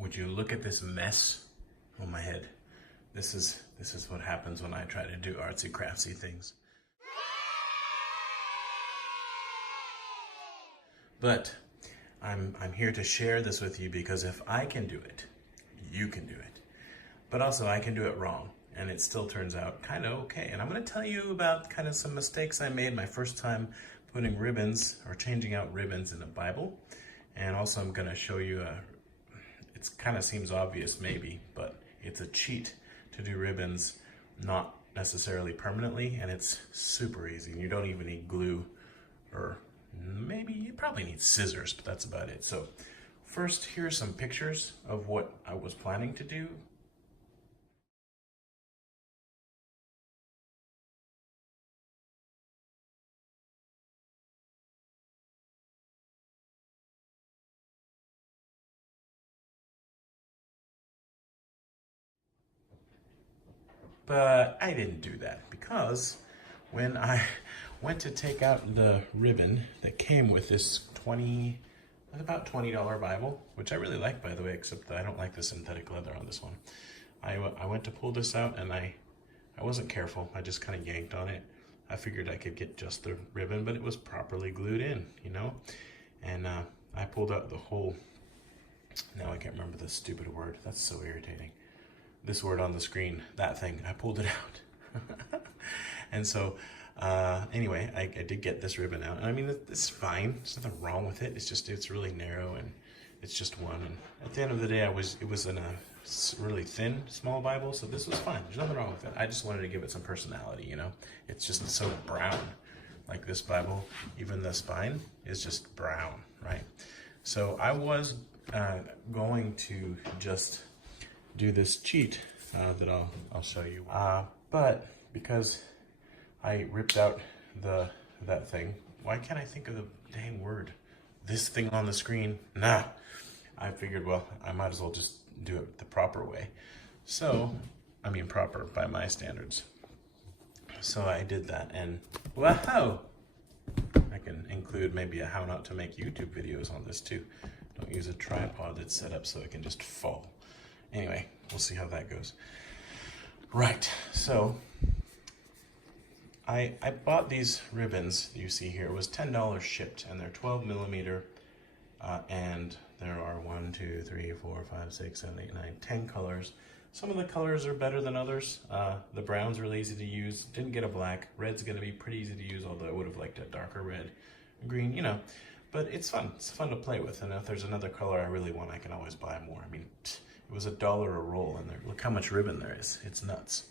Would you look at this mess on my head? This is what happens when I try to do artsy craftsy things. But I'm here to share this with you because if I can do it, you can do it. But also I can do it wrong and it still turns out kind of okay. And I'm going to tell you about kind of some mistakes I made my first time putting ribbons or changing out ribbons in a Bible. And also I'm going to show you it kind of seems obvious maybe, but it's a cheat to do ribbons not necessarily permanently, and it's super easy. You don't even need glue, or maybe you probably need scissors, but that's about it. So first, here's some pictures of what I was planning to do. But I didn't do that because when I went to take out the ribbon that came with this about $20 Bible, which I really like, by the way, except that I don't like the synthetic leather on this one. I went to pull this out and I wasn't careful. I just kind of yanked on it. I figured I could get just the ribbon, but it was properly glued in, you know? And I pulled out the whole, now I can't remember the stupid word. That's so irritating. This word on the screen, that thing, I pulled it out. And so anyway, I did get this ribbon out. And I mean, it's fine. There's nothing wrong with it. It's really narrow and it's just one. And at the end of the day, it was in a really thin, small Bible. So this was fine. There's nothing wrong with it. I just wanted to give it some personality, you know? It's just so brown. Like this Bible, even the spine is just brown, right? So I was going to just do this cheat that I'll show you. But because I ripped out that thing, why can't I think of the dang word? This thing on the screen? Nah. I figured, well, I might as well just do it the proper way. So, I mean proper by my standards. So I did that and wow! I can include maybe a how not to make YouTube videos on this too. Don't use a tripod that's set up so it can just fall. Anyway, we'll see how that goes. Right, so I bought these ribbons you see here. It was $10 shipped, and they're 12 millimeter, and there are 1, 2, 3, 4, 5, 6, 7, 8, 9, 10 colors. Some of the colors are better than others. The brown's really easy to use. Didn't get a black. Red's gonna be pretty easy to use, although I would have liked a darker red. Green, you know, but it's fun. It's fun to play with, and if there's another color I really want, I can always buy more. I mean, it was $1 a roll, and look how much ribbon there is. It's nuts.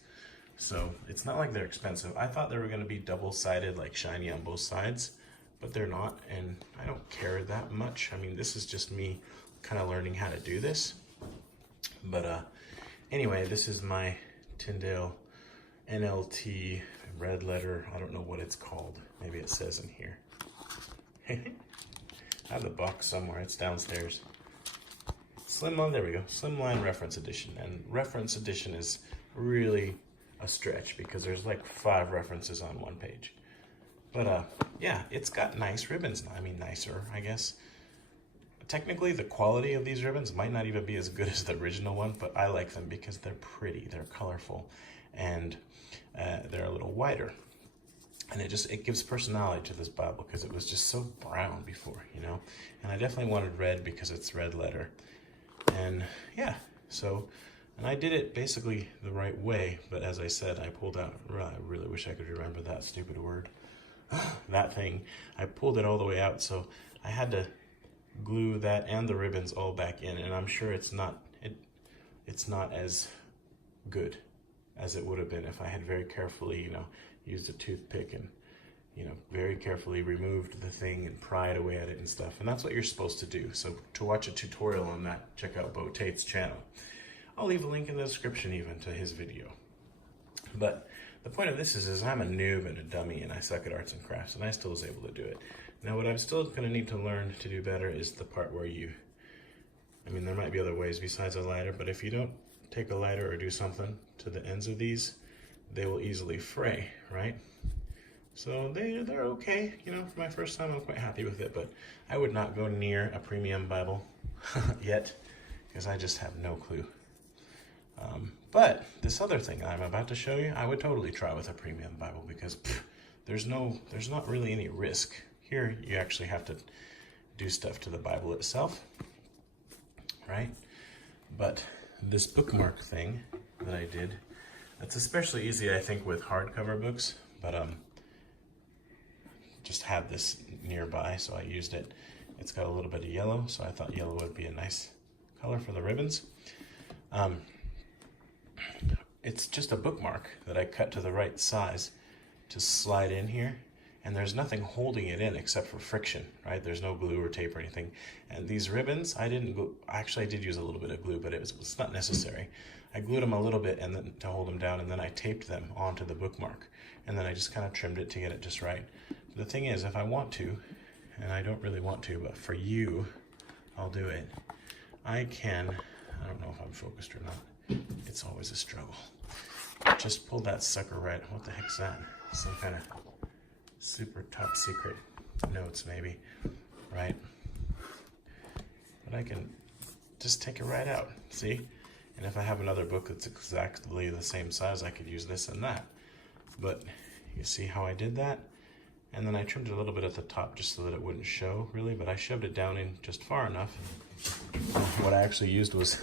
So it's not like they're expensive. I thought they were gonna be double-sided, like shiny on both sides, but they're not, and I don't care that much. I mean, this is just me kind of learning how to do this. But anyway, this is my Tyndale NLT red letter. I don't know what it's called. Maybe it says in here. I have the box somewhere. It's downstairs. Slimline, there we go. Slimline Reference Edition. And Reference Edition is really a stretch because there's like 5 references on one page. But yeah, it's got nice ribbons. I mean, nicer, I guess. Technically, the quality of these ribbons might not even be as good as the original one, but I like them because they're pretty, they're colorful, and they're a little wider. And it gives personality to this Bible because it was just so brown before, you know? And I definitely wanted red because it's red letter. And yeah, so, and I did it basically the right way, but as I said, I pulled out, I really wish I could remember that stupid word. That thing, I pulled it all the way out, so I had to glue that and the ribbons all back in, and I'm sure it's not as good as it would have been if I had very carefully, you know, used a toothpick and, you know, very carefully removed the thing and pried away at it and stuff. And that's what you're supposed to do. So to watch a tutorial on that, check out Bo Tate's channel. I'll leave a link in the description even to his video. But the point of this is I'm a noob and a dummy and I suck at arts and crafts, and I still was able to do it. Now what I'm still gonna need to learn to do better is the part where I mean, there might be other ways besides a lighter, but if you don't take a lighter or do something to the ends of these, they will easily fray, right? So they're okay, you know, for my first time I'm quite happy with it, but I would not go near a premium Bible yet, because I just have no clue. But this other thing I'm about to show you, I would totally try with a premium Bible, because there's not really any risk. Here, you actually have to do stuff to the Bible itself, right? But this bookmark thing that I did, that's especially easy, I think, with hardcover books, but just had this nearby, so I used it. It's got a little bit of yellow, so I thought yellow would be a nice color for the ribbons. It's just a bookmark that I cut to the right size to slide in here, and there's nothing holding it in except for friction, right? There's no glue or tape or anything. And these ribbons, I did use a little bit of glue, but it's not necessary. I glued them a little bit and then to hold them down, and then I taped them onto the bookmark, and then I just kind of trimmed it to get it just right. But the thing is, if I want to, and I don't really want to, but for you, I'll do it. I don't know if I'm focused or not. It's always a struggle. Just pull that sucker right. What the heck's that? Some kind of super top secret notes, maybe, right? But I can just take it right out, see? And if I have another book that's exactly the same size, I could use this and that. But you see how I did that? And then I trimmed it a little bit at the top just so that it wouldn't show, really, but I shoved it down in just far enough. What I actually used was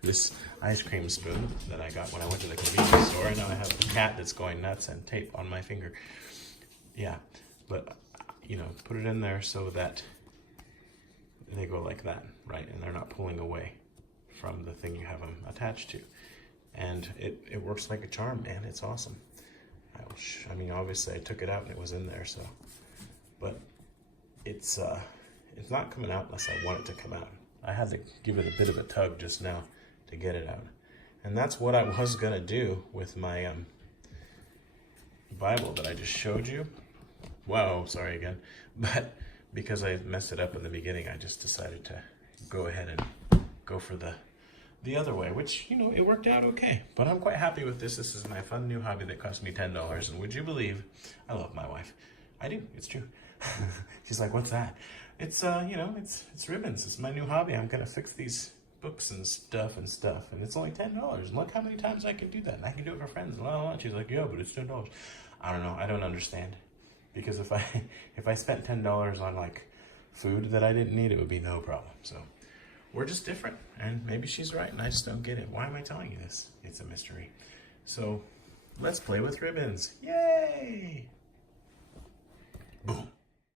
this ice cream spoon that I got when I went to the convenience store, and now I have a cat that's going nuts and tape on my finger. Yeah, but, put it in there so that they go like that, right? And they're not pulling away from the thing you have them attached to. And it works like a charm, man. It's awesome. Obviously I took it out and it was in there, so. But it's not coming out unless I want it to come out. I had to give it a bit of a tug just now to get it out. And that's what I was going to do with my Bible that I just showed you. Whoa, sorry again. But because I messed it up in the beginning, I just decided to go ahead and go for the other way, which, it worked out okay. But I'm quite happy with this. This is my fun new hobby that cost me $10. And would you believe, I love my wife. I do, it's true. She's like, what's that? It's, it's ribbons. It's my new hobby. I'm going to fix these books and stuff. And it's only $10. And look how many times I can do that. And I can do it for friends. And she's like, yeah, but it's $10. I don't know. I don't understand. Because if I spent $10 on like food that I didn't need, it would be no problem. So we're just different, and maybe she's right, and I just don't get it. Why am I telling you this? It's a mystery. So let's play with ribbons. Yay! Boom.